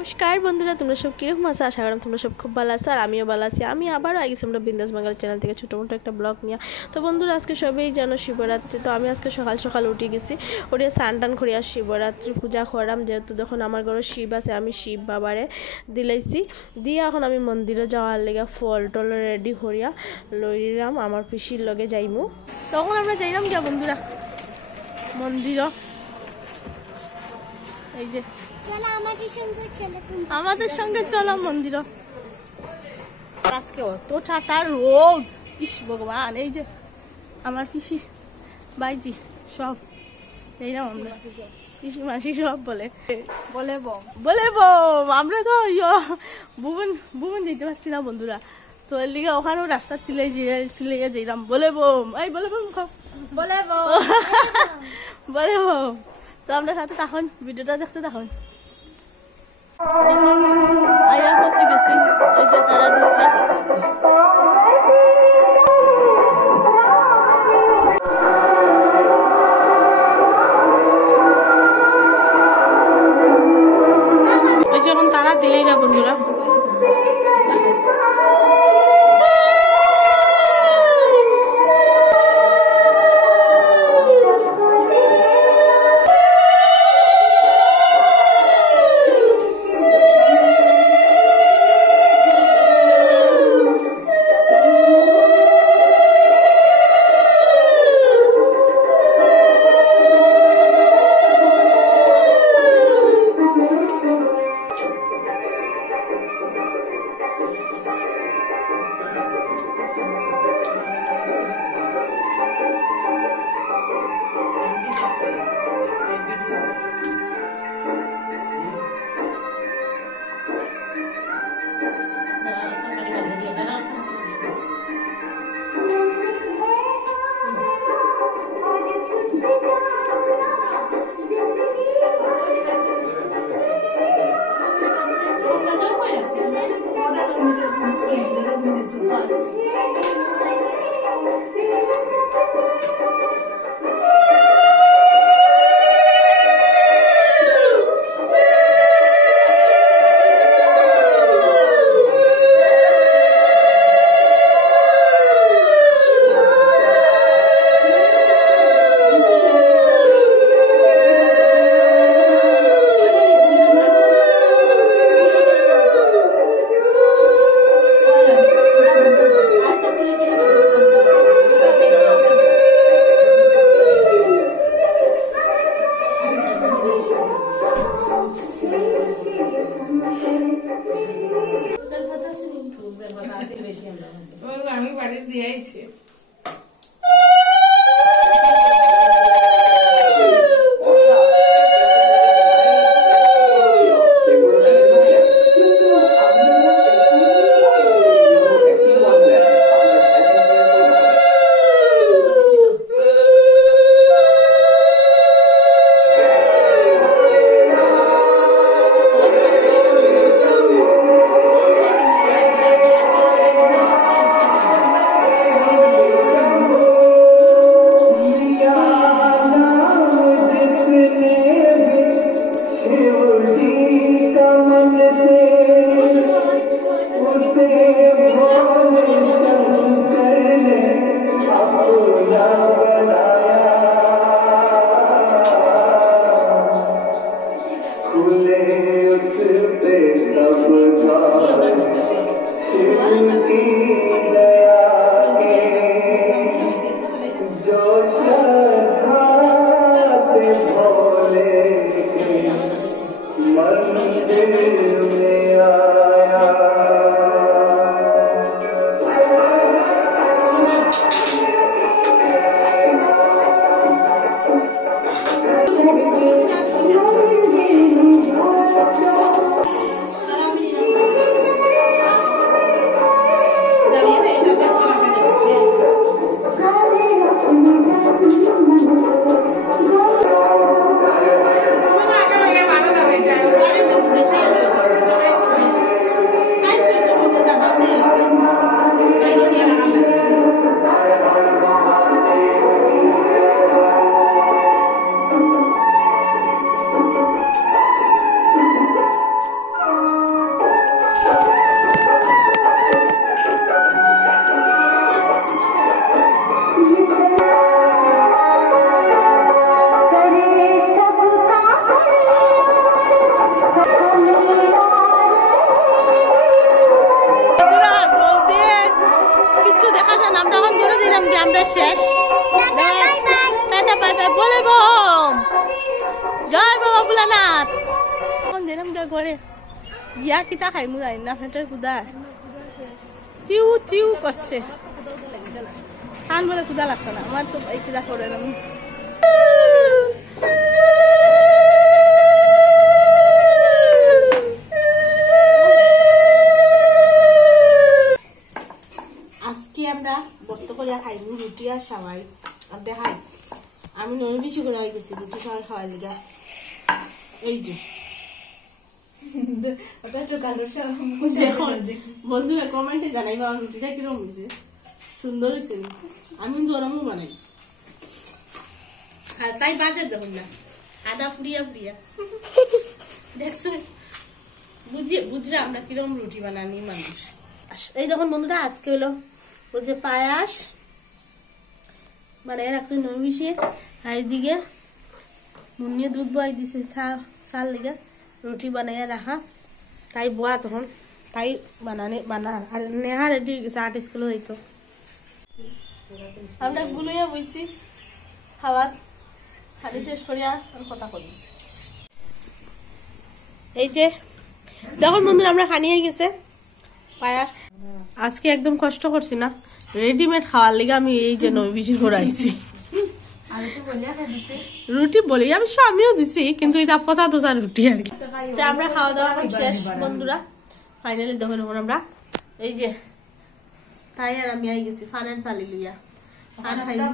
নমস্কার বন্ধুরা, তোমরা সব কীরকম আছো? আশা করি তোমরা সব খুব ভালো আছো, আর আমিও ভালো আছি। আমি আবারও গেছি আমরা বিন্দাস বাঙালি চ্যানেল থেকে ছোটো মোটো একটা ব্লগ নিয়ে। তো বন্ধুরা, আজকে সবাই জানো শিবরাত্রি। তো আমি আজকে সকাল সকাল উঠে গেছি, উঠে স্নান টান করিয়া শিবরাত্রি পূজা করাম। যেহেতু যখন আমার ঘরে শিব আছে, আমি শিব বাবারে দিলাইছি দিয়ে এখন আমি মন্দিরে যাওয়ার লেগে ফল টল রেডি করিয়া লইলাম, আমার পিসির লগে যাইমু। তখন আমরা যাইলাম গিয়া বন্ধুরা মন্দির, এই যে আমাদের সঙ্গে চলো মন্দির। আজকে অত ঠাটা রোদ, ইস ভগবান। এই যে আমার পিসি বাইজি সব এইরকম আমরা পিসি মাসি সব বলে বম। আমরা তো বুবন যেতে পারছি না বন্ধুরা, তো এর লিগে ওখানেও রাস্তা চিলাইয়া যাইলাম বলে বম। এই বলে বম বলে বম। তো আমরা সাথে তখন ভিডিওটা দেখতে তখন আয়া পৌঁছে গেছি। এই যে তারা ঢুকলা, ওই যখন তারা দিলেই না বন্ধুরা। আমি বাড়ি দিয়েছি। আমরা শেষ টাটা বাই বাই বলে বম জয় বাবা ভোলানাথ কোন যেরম করে ইয়া কিতা খাইমু জানি না ফেটের কুদা চিউ চিউ করছে খান বলে কুদা লাগছে না আমার তো এই কিতা করে না আজকে আমরা বর্ত করে খাইমু রুটি আর সাবাই আর দেখাই আমি নয় বেশি করে গেছি রুটি সাবাই খাওয়ার লিগা এই যে বন্ধুরা কমেন্টে জানাইবা রুটিটা কিরকম হয়েছে সুন্দর হয়েছে আমি কিন্তু ওরমও বানাই আর তাই বাজার দেখুন না আদা ফুরিয়া ফুরিয়া দেখছো বুঝরা আমরা কিরকম রুটি বানানি মানুষ এই দেখুন বন্ধুরা আজকে হলো ওই যে পায়াস বানাই রাখছো নয় মিশিয়ে আর এইদিকে মুন্নিয়ে দুধ বয় দিছে চাল লেগে রুটি বানাইয়া রাখা তাই বোয়া তখন তাই বানা আর নেহা রেডি হয়ে গেছে আর্ট স্কুলে হইতো আমরা গুলোইয়া বইছি খাওয়াত খালি শেষ করিয়া আর কথা করি এই যে দেখুন বন্ধুরা আমরা খানিয়ে গেছে পায়াস আজকে একদম কষ্ট করছি না রেডিমেড খাওয়ার লেগে আমি এই যে নয় বেশি ঘুরাইছি রুটি বলি আমি আমিও দিছি কিন্তু এটা পচা তোচা রুটি আর কি আমরা খাওয়া দাওয়া শেষ বন্ধুরা ফাইনালি দেখুন আমরা এই যে তাই আর আমি আই গেছি ফানের থালি লইয়া ফান খাইলি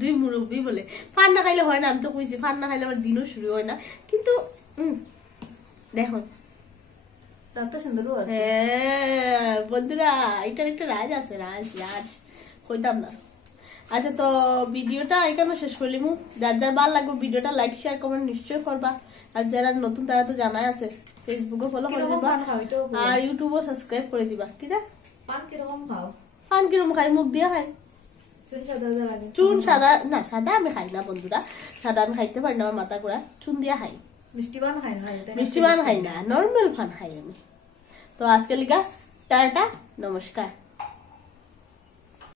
দুই মুরব্বী বলে ফান না খাইলে হয় না আমি তো কইছি ফান না খাইলে আমার দিনও শুরু হয় না কিন্তু দেখুন হ্যাঁ বন্ধুরা এটার একটা রাজ আছে রাজ কইতাম না আচ্ছা তো ভিডিওটা এখানে শেষ করলিমু যার যার ভালো লাগবে ভিডিওটা লাইক শেয়ার কমেন্ট নিশ্চয়ই করবা আর যারা নতুন তারা তো জানাই আছে ফেসবুকে ফলো করে দিবা আর ইউটিউবও সাবস্ক্রাইব করে দিবা ঠিক আছে পান কিরকম খাই মুখ দিয়ে খাই চুন সাদা না সাদা আমি খাই না বন্ধুরা সাদা আমি খাইতে পারি না আমার মাথা ঘোরা চুন দিয়ে খাই মিষ্টি পান খাই না নর্মাল পান খাই আমি তো আজকে লিগা টাটা নমস্কার।